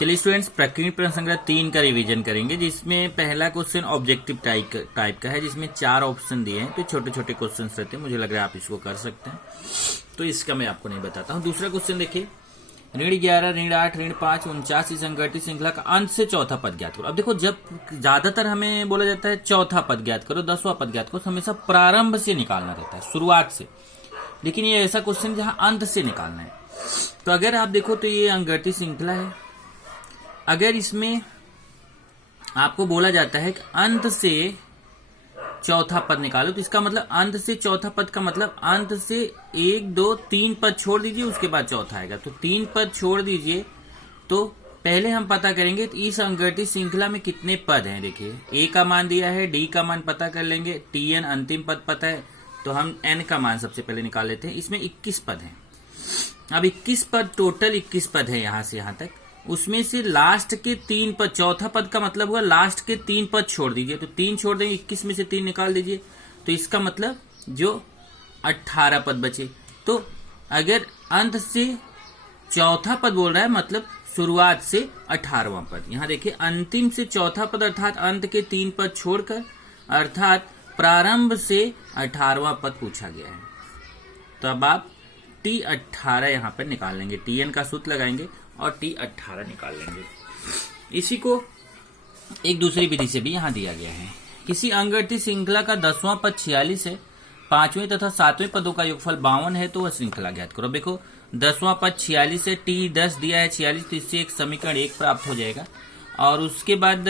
चलिए स्टूडेंट्स, प्रकीर्ण प्रश्न संग्रह 3 का रिवीजन करेंगे, जिसमें पहला क्वेश्चन ऑब्जेक्टिव टाइप का है, जिसमें 4 ऑप्शन दिए हैं। तो छोटे छोटे क्वेश्चन रहते हैं, मुझे लग रहा है आप इसको कर सकते हैं, तो इसका मैं आपको नहीं बताता हूँ। दूसरा क्वेश्चन देखिए, ऋण 11, ऋण 8, ऋण 5, 49 इस संगठित श्रृंखला का अंत से चौथा पद ज्ञात करो। अब देखो, जब ज्यादातर हमें बोला जाता है चौथा पद ज्ञात करो, 10वां पद ज्ञात करो, हमेशा प्रारंभ से निकालना रहता है, शुरुआत से। लेकिन ये ऐसा क्वेश्चन जहां अंत से निकालना है। तो अगर आप देखो तो ये अंगगठित श्रृंखला है। अगर इसमें आपको बोला जाता है कि अंत से चौथा पद निकालो, तो इसका मतलब अंत से चौथा पद का मतलब अंत से 1, 2, 3 पद छोड़ दीजिए, उसके बाद चौथा आएगा। तो 3 पद छोड़ दीजिए। तो पहले हम पता करेंगे तो इस अंगगठित श्रृंखला में कितने पद हैं। देखिए, ए का मान दिया है, डी का मान पता कर लेंगे, टीएन अंतिम पद पता है, तो हम एन का मान सबसे पहले निकाल लेते हैं। इसमें 21 पद हैं। अब 21 पद, टोटल 21 पद है यहां से यहां तक। उसमें से लास्ट के 3 पद, चौथा पद का मतलब हुआ लास्ट के 3 पद छोड़ दीजिए। तो 3 छोड़ देंगे, 21 में से 3 निकाल दीजिए, तो इसका मतलब जो 18 पद बचे। तो अगर अंत से चौथा पद बोल रहा है, मतलब शुरुआत से 18वां पद। यहां देखिए, अंतिम से चौथा पद अर्थात अंत के 3 पद छोड़कर, अर्थात प्रारंभ से 18वां पद पूछा गया है। तो अब आप T18 यहां पर निकाल लेंगे, TN का सूत्र लगाएंगे और T18 निकाल लेंगे। इसी को एक दूसरी विधि से भी यहां दिया गया है। किसी अंगगठित श्रृंखला का 10वां पद 46 है, 5वें तथा 7वें पदों का योगफल 52 है, तो वह श्रृंखला ज्ञात करो। देखो, 10वां पद 46 है, T10 दिया है 46, तो इससे एक समीकरण 1 प्राप्त हो जाएगा। और उसके बाद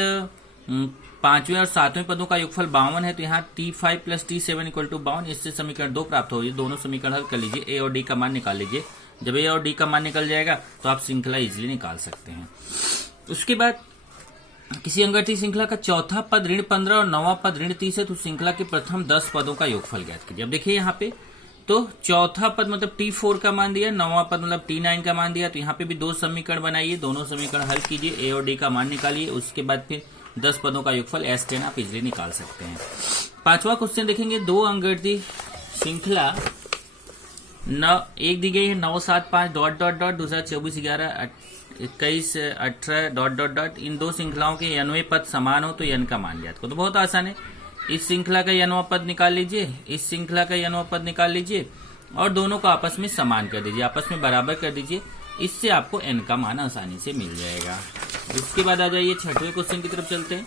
5वें और 7वें पदों का योगफल 52 है, तो यहाँ T5 plus T7 equal to 52, इससे समीकरण 2 प्राप्त होगी। दोनों समीकरण हल कर लीजिए, ए और डी का मान निकाल लीजिए। जब ए और डी का मान निकल जाएगा तो आप श्रृंखला इजीली निकाल सकते हैं। उसके बाद किसी अंगगठित श्रृंखला का चौथा पद ऋण 15 और 9वां पद ऋण 30 है, तो श्रृंखला के प्रथम 10 पदों का योगफल ज्ञात कीजिए। अब देखिए यहाँ पे, तो चौथा पद मतलब T4 का मान दिया, 9वां पद मतलब T9 का मान दिया, तो यहाँ पे भी 2 समीकरण बनाइए, दोनों समीकरण हल कीजिए, ए और डी का मान निकालिए। उसके बाद फिर 10 पदों का योगफल S10 आप इजीली निकाल सकते हैं। 5वां क्वेश्चन देखेंगे, 2 अंगगठित श्रृंखला एक दी गई है 9, 7, 5 डॉट डॉट डॉट, दूसरा 24, 11, 21, 18 डॉट डॉट डॉट। इन 2 श्रृंखलाओं के n वें पद समान हो तो n का मान ज्ञात करो। तो बहुत आसान है, इस श्रृंखला का n वां पद निकाल लीजिए, इस श्रृंखला का n वां पद निकाल लीजिए और दोनों को आपस में समान कर दीजिए, आपस में बराबर कर दीजिए। इससे आपको n का मान आसानी से मिल जाएगा। इसके बाद आ जाइए 6वें क्वेश्चन की तरफ चलते हैं।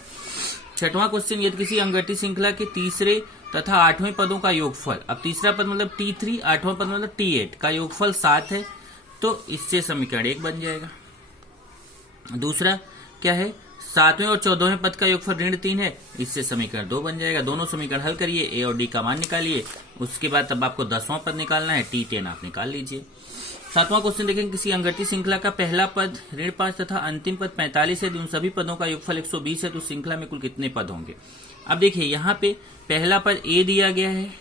6वां क्वेश्चन, यदि किसी अंगगठित श्रृंखला के तीसरे तथा 8वें पदों का योगफल, अब तीसरा पद मतलब T3, 8वां पद मतलब T8 का योगफल 7 है, तो इससे समीकरण 1 बन जाएगा। दूसरा क्या है, 7वें और 14वें पद का योगफल ऋण 3 है, इससे समीकरण 2 बन जाएगा। दोनों समीकरण हल करिए, ए और डी का मान निकालिए। उसके बाद तब आपको 10वां पद निकालना है, T10 आप निकाल लीजिए। 7वां क्वेश्चन देखेंगे, किसी अंगगठित श्रृंखला का पहला पद ऋण 5 तथा अंतिम पद 45 है, उन सभी पदों का योगफल 120 है, तो श्रृंखला में कुल कितने पद होंगे। अब देखिए, यहाँ पे पहला पद ए दिया गया है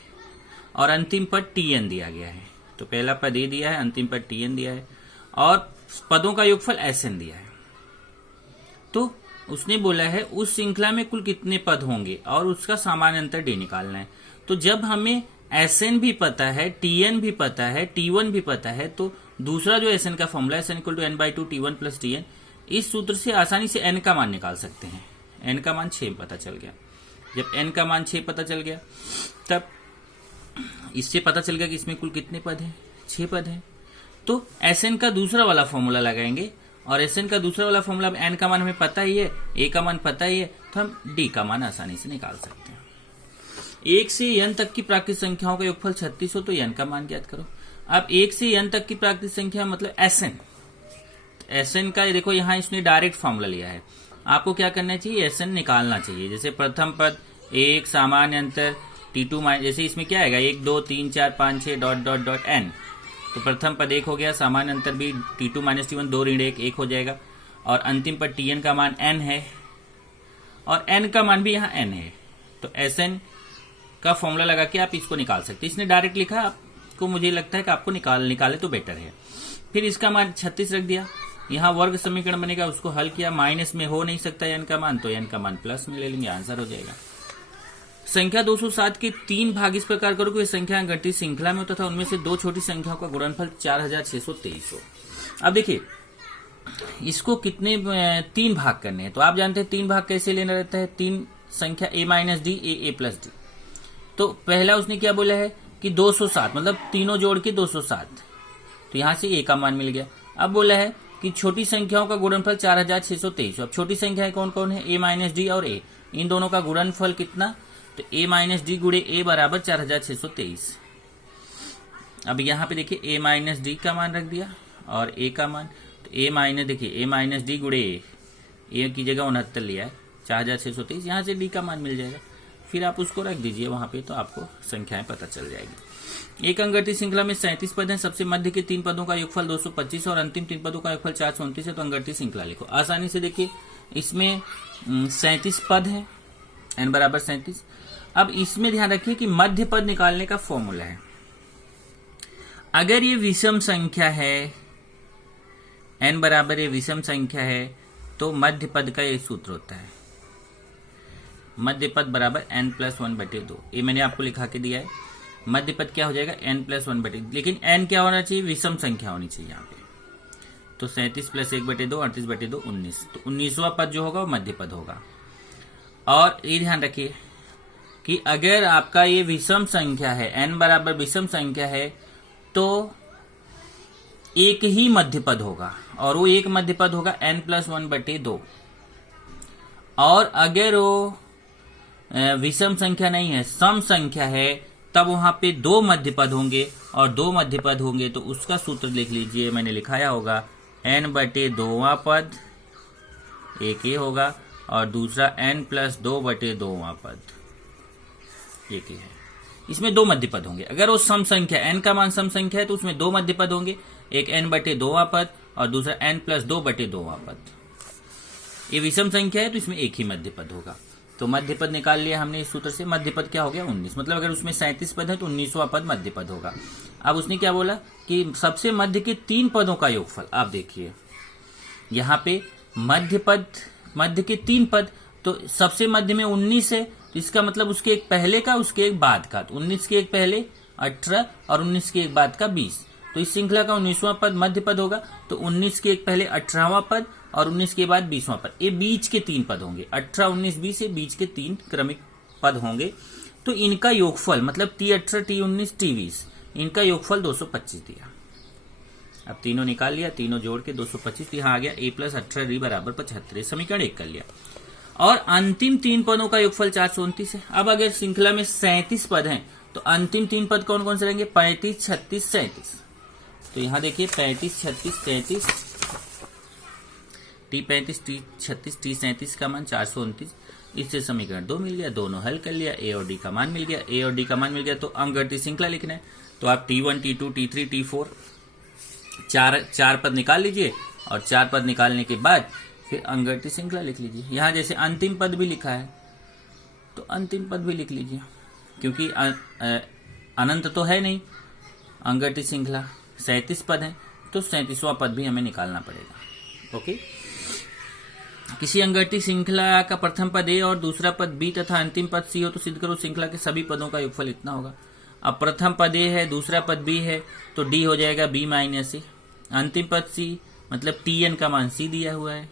और अंतिम पद Tn दिया गया है। तो पहला पद ए दिया है, अंतिम पद Tn दिया है और पदों का योगफल Sn दिया है। तो उसने बोला है उस श्रृंखला में कुल कितने पद होंगे और उसका सामान्य अंतर d निकालना है। तो जब हमें Sn भी पता है, Tn भी पता है, T1 भी पता है, तो दूसरा जो Sn का फॉर्मूला है, Sn equal to n/2 T1 plus Tn, इस सूत्र से आसानी से n का मान निकाल सकते हैं। n का मान 6 पता चल गया। जब n का मान 6 पता चल गया, तब इससे पता चल गया कि इसमें कुल कितने पद हैं, 6 पद हैं। तो Sn का दूसरा वाला फॉर्मूला लगाएंगे और Sn का दूसरा वाला फॉर्मूला, अब n का मान हमें पता ही है, a का मान पता ही है, तो हम d का मान आसानी से निकाल सकते हैं। 1 से n तक की प्राकृतिक संख्याओं का योगफल 36 हो तो n का मान ज्ञात करो। अब 1 से n तक की प्राकृतिक संख्या मतलब Sn, Sn का देखो यहाँ इसने डायरेक्ट फॉर्मूला लिया है। आपको क्या करना चाहिए, Sn निकालना चाहिए। जैसे प्रथम पद 1, सामान्य अंतर T2 माइनस, जैसे इसमें क्या आएगा 1, 2, 3, 4, 5, 6 डॉट डॉट डॉट n, तो प्रथम पद 1 हो गया, सामान्य अंतर भी T2 माइनस T1 2 ऋण 1 हो जाएगा और अंतिम पद Tn का मान n है और n का मान भी यहाँ n है। तो Sn का फॉर्मूला लगा के आप इसको निकाल सकते हैं। इसने डायरेक्ट लिखा, आपको मुझे लगता है कि आपको निकाले तो बेटर है। फिर इसका मान 36 रख दिया, यहाँ वर्ग समीकरण बनेगा, उसको हल किया, माइनस में हो नहीं सकता n का मान, तो n का मान प्लस में ले लेंगे, आंसर हो जाएगा। संख्या 207 के 3 भाग इस प्रकार करो कि संख्या अंगगठित श्रृंखला में होता था, उनमें से 2 छोटी संख्याओं का गुणनफल 4623 हो। अब देखिए, इसको कितने 3 भाग करने हैं, तो आप जानते हैं 3 भाग कैसे लेना रहता है, 3 संख्या a minus D A plus D. तो पहला उसने क्या बोला है कि 207, मतलब तीनों जोड़ के 207, तो यहां से a का मान मिल गया। अब बोला है कि छोटी संख्याओं का गुणनफल 4623। अब छोटी संख्याएं कौन कौन है, a माइनस डी और a, इन दोनों का गुणनफल कितना, तो a माइनस डी गुणे a बराबर 4623। अब यहाँ पे देखिए a माइनस डी का मान रख दिया और a का मान, तो a माइनस, देखिए a माइनस डी गुणे a की जगह 69 लिया है, 4623, यहाँ से d का मान मिल जाएगा। फिर आप उसको रख दीजिए वहां पे, तो आपको संख्याएं पता चल जाएगी। एक अंगठित श्रृंखला में 37 पद हैं, सबसे मध्य के 3 पदों का योगफल 225 और अंतिम 3 पदों का योगफल 429 है। तो अंगठित श्रृंखला लिखो आसानी से। देखिए इसमें 37 पद है, n बराबर 37। अब इसमें ध्यान रखिए कि मध्य पद निकालने का फॉर्मूला है, अगर ये विषम संख्या है, n बराबर ये विषम संख्या है, तो मध्य पद का ये सूत्र होता है, मध्य पद बराबर n+1/2। ये मैंने आपको लिखा के दिया है। मध्य पद क्या हो जाएगा, n+1/2, लेकिन n क्या होना चाहिए, विषम संख्या होनी चाहिए यहाँ पे। तो 37 + 1/2 38/2 19, तो 19वां पद जो होगा वो मध्य पद होगा। और ये ध्यान रखिए कि अगर आपका ये विषम संख्या है, n बराबर विषम संख्या है, तो एक ही मध्य पद होगा, और वो एक मध्य पद होगा n+1/2। और अगर वो विषम संख्या नहीं है, सम संख्या है, तब वहां पे 2 मध्य पद होंगे, और 2 मध्य पद होंगे तो उसका सूत्र लिख लीजिए, मैंने लिखाया होगा n/2वां पद एक ही होगा, और दूसरा n+2/2वां पद एक ही है। इसमें 2 मध्य पद होंगे। अगर वो सम संख्या, n का मान सम संख्या है, तो उसमें 2 मध्य पद होंगे, एक n/2वां पद और दूसरा n+2/2वां पद। ये विषम संख्या है तो इसमें एक ही मध्य पद होगा। तो मध्य पद निकाल लिया हमने इस सूत्र से। मध्य पद क्या हो गया, 19। मतलब अगर उसमें 37 पद है तो 19वां पद मध्य पद होगा। अब उसने क्या बोला कि सबसे मध्य के 3 पदों का योगफल। आप देखिए यहाँ पे मध्य के 3 पद, तो सबसे मध्य में 19 है, तो इसका मतलब उसके एक पहले का, उसके एक बाद का। तो 19 के एक पहले 18 और 19 के एक बाद का 20, तो इस श्रृंखला का 19वां पद मध्य पद होगा। तो 19 के एक पहले 18वां पद और 19 के बाद 20वां पद, ये बीच के 3 पद होंगे। 18 19 20 ये बीच के 3 क्रमिक पद होंगे। तो इनका योगफल मतलब T18 T19 T20, इनका योगफल 225 दिया। अब तीनों निकाल लिया, तीनों जोड़ के 225, यहाँ आ गया a+18d बराबर 75। समीकरण 1 कर लिया। और अंतिम 3 पदों का योगफल 429 है। अब अगर श्रृंखला में 37 पद हैं, तो अंतिम 3 पद कौन कौन से रहेंगे, 35 36 37। तो यहां देखिए 35 36 37, T35 T36 T37 का मान 429। इससे समीकरण 2 मिल गया, दोनों हल कर लिया, a और d का मान मिल गया। a और d का मान मिल गया तो अंकगणित श्रृंखला लिखना है। तो आप T1 T2 T3 T4 चार पद निकाल लीजिए, और 4 पद निकालने के बाद फिर अंकगणित श्रृंखला लिख लीजिए। यहां जैसे अंतिम पद भी लिखा है, तो अंतिम पद भी लिख लीजिए, क्योंकि अनंत तो है नहीं। अंकगणित श्रृंखला 37 पद है, तो 37वां पद भी हमें निकालना पड़ेगा। ओके, किसी अंकगणित श्रृंखला का प्रथम पद a और दूसरा पद b तथा अंतिम पद c हो तो सिद्ध करो श्रृंखला के सभी पदों का योगफल इतना होगा। अब प्रथम पद a है, दूसरा पद b है, तो d हो जाएगा b माइनस a। अंतिम पद c, मतलब tn का मान c दिया हुआ है,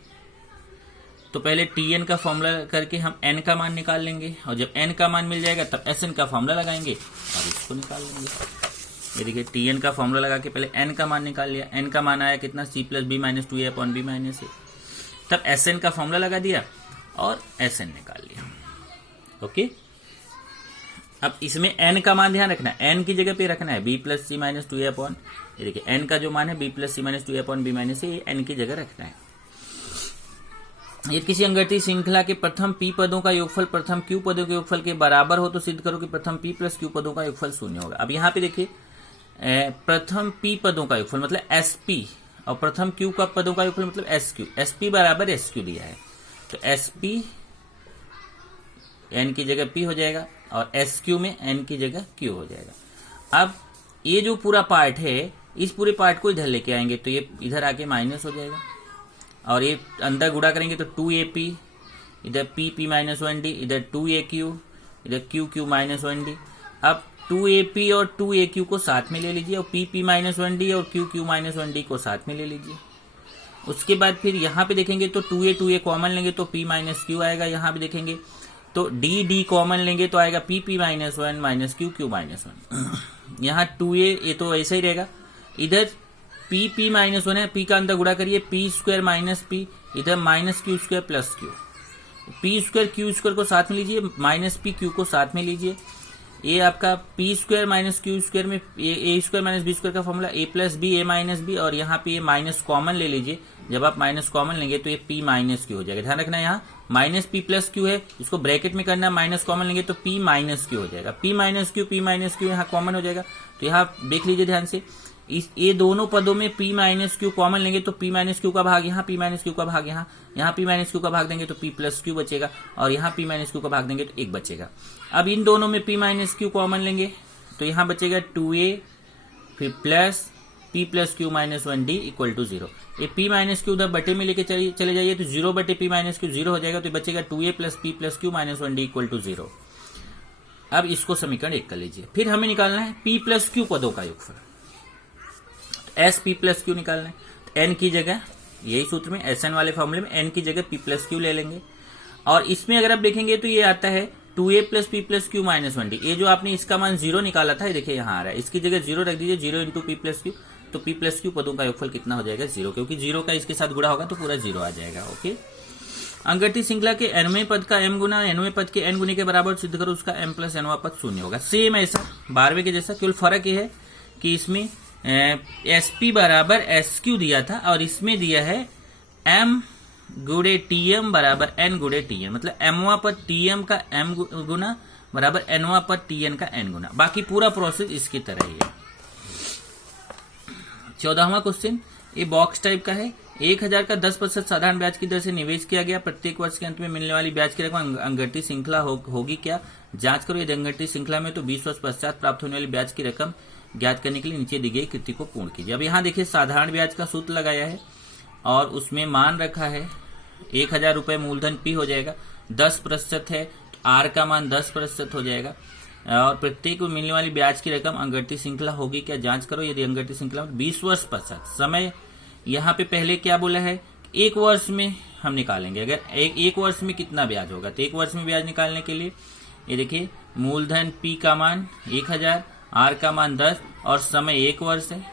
तो पहले tn का फॉर्मूला करके हम n का मान निकाल लेंगे, और जब n का मान मिल जाएगा तब sn का फॉर्मूला लगाएंगे और इसको निकाल लेंगे। ये देखिए tn का फॉर्मूला लगा के पहले n का मान निकाल लिया। n का मान आया कितना, c + b - 2a/b - a। तब sn का फॉर्मूला लगा दिया और sn निकाल लिया। ओके, अब इसमें n का मान ध्यान रखना है, n की जगह पे रखना है b + c - 2a/, ये देखिए n का जो मान है b + c - 2a/b - a, ये n की जगह रखना है। यदि किसी अंकगणित श्रृंखला के प्रथम p पदों का योगफल प्रथम q पदों के योगफल के बराबर हो तो सिद्ध करो कि प्रथम p + q पदों का योगफल 0 होगा। अब यहाँ पे देखिए प्रथम p पदों का योगफल मतलब sp, और प्रथम q का पदों का योगफल मतलब sq। sp बराबर sq दिया है, तो sp n की जगह p हो जाएगा, और sq में n की जगह q हो जाएगा। अब ये जो पूरा पार्ट है, इस पूरे पार्ट को इधर लेके आएंगे, तो ये इधर आके माइनस हो जाएगा, और ये अंदर गुणा करेंगे तो 2ap, इधर p -1d, इधर 2aq, इधर q -1d। अब 2ap और 2aq को साथ में ले लीजिए, और p -1d और q -1d को साथ में ले लीजिए। उसके बाद फिर यहाँ पे देखेंगे तो 2a कॉमन लेंगे तो p माइनस क्यू आएगा। यहाँ पे देखेंगे तो d कॉमन लेंगे तो आएगा p minus one minus Q minus one. यहाँ 2a ये तो ऐसा ही रहेगा। इधर p माइनस वन है, p का अंदर गुणा करिए, p स्क्वायर माइनस p, इधर minus q square plus Q, p square Q square को साथ में लीजिए, माइनस p क्यू को साथ में लीजिए। ये आपका p square minus q square में a square minus b square का formula a plus b a minus b, और यहाँ पे ये माइनस कॉमन ले लीजिए। जब आप माइनस कॉमन लेंगे तो ये p माइनस क्यू हो जाएगा। ध्यान रखना यहाँ माइनस p प्लस क्यू है, इसको ब्रैकेट में करना, माइनस कॉमन लेंगे तो p माइनस क्यू हो जाएगा। p माइनस क्यू यहाँ कॉमन हो जाएगा। तो यहाँ देख लीजिए ध्यान से, ये दोनों पदों में p माइनस क्यू कॉमन लेंगे तो p माइनस क्यू का भाग यहाँ, p माइनस क्यू का भाग यहाँ, यहाँ p माइनस क्यू का भाग देंगे तो p प्लस क्यू बचेगा, और यहाँ p माइनस क्यू का भाग देंगे तो 1 बचेगा। अब इन दोनों में p माइनस क्यू कॉमन लेंगे तो यहाँ बचेगा 2a फिर plus p plus q minus 1d equal to 0। ये p माइनस क्यू उधर बटे में लेके चले जाइए तो 0 बटे p माइनस क्यू 0 हो जाएगा, तो बचेगा 2a plus p plus q minus 1d equal to 0। अब इसको समीकरण 1 कर लीजिए। फिर हमें निकालना है p प्लस क्यू पदों का योगफल, एस पी प्लस क्यू निकालना है। तो एन की जगह यही सूत्र में एस एन वाले फॉर्मूले में एन की जगह पी प्लस क्यू ले लेंगे, और इसमें अगर आप देखेंगे तो ये आता है 2a plus P plus q minus 1d। ये जो आपने इसका मान 0 निकाला था, ये देखिए यहाँ आ रहा है, इसकी जगह 0 रख दीजिए, 0 इंटू पी प्लस क्यू। तो पी प्लस क्यू पदों का योगफल कितना हो जाएगा 0, क्योंकि 0 का इसके साथ गुणा होगा तो पूरा 0 आ जाएगा। ओके, अंगठित श्रृंखला के nवें पद का m गुना nवें पद के n गुने के बराबर सिद्ध करो, उसका m प्लस nवां पद 0 होगा। सेम ऐसा 12वें के जैसा, केवल फर्क ये है कि इसमें SP बराबर SQ दिया था और इसमें दिया है m गुणे TM बराबर n गुणे TN, मतलब mवां पद TM का m गुना बराबर nवां पद TN का n गुना। बाकी पूरा प्रोसेस इसकी तरह ही है। 14वां क्वेश्चन ये बॉक्स टाइप का है। 1000 का 10% साधारण ब्याज की दर से निवेश किया गया, प्रत्येक वर्ष के अंत में मिलने वाली ब्याज की रकम अंगठित श्रृंखला होगी क्या? जांच करो यदि अंगठित श्रृंखला में तो 20 वर्ष पश्चात प्राप्त होने वाली ब्याज की रकम ज्ञात करने के लिए नीचे दी गई कृति को पूर्ण कीजिए। अब यहाँ देखिए साधारण ब्याज का सूत्र लगाया है और उसमें मान रखा है 1000 रुपए मूलधन P हो जाएगा, 10% है तो R का मान 10% हो जाएगा, और प्रत्येक मिलने वाली ब्याज की रकम अंगठित श्रृंखला होगी क्या? जांच करो यदि अंगठित श्रृंखला में 20 वर्ष पश्चात समय, यहाँ पे पहले क्या बोला है, 1 वर्ष में हम निकालेंगे। अगर एक वर्ष में कितना ब्याज होगा तो 1 वर्ष में ब्याज निकालने के लिए ये देखिए मूलधन P का मान 1000, R का मान 10 और समय 1 वर्ष है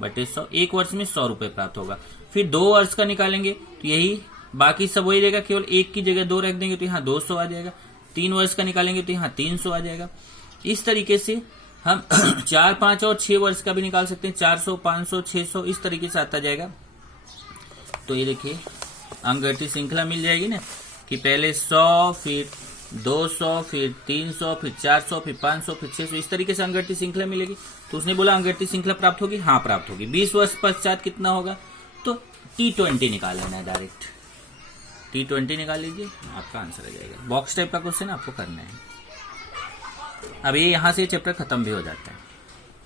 बटे 100, 1 वर्ष में 100 रुपए प्राप्त होगा। फिर 2 वर्ष का निकालेंगे तो यही बाकी सब वही रहेगा, केवल 1 की जगह 2 रख देंगे तो यहाँ 200 आ जाएगा। 3 वर्ष का निकालेंगे तो यहाँ 300 आ जाएगा। इस तरीके से हम 4, 5 और 6 वर्ष का भी निकाल सकते हैं, 400, 500, 600 इस तरीके से आता जाएगा। तो ये देखिए अंगठित श्रृंखला मिल जाएगी ना कि पहले 100 फिर 200 फिर 300 फिर 400 फिर 500 फिर 600 इस तरीके से अंगठित श्रृंखला मिलेगी। तो उसने बोला अंगठित श्रृंखला प्राप्त होगी, हाँ प्राप्त होगी। 20 वर्ष पश्चात कितना होगा तो T20 निकाल लेना है, डायरेक्ट T20 निकाल लीजिए, आपका आंसर आ जाएगा। बॉक्स टाइप का क्वेश्चन आपको करना है। अब ये यहाँ से चैप्टर खत्म भी हो जाता है।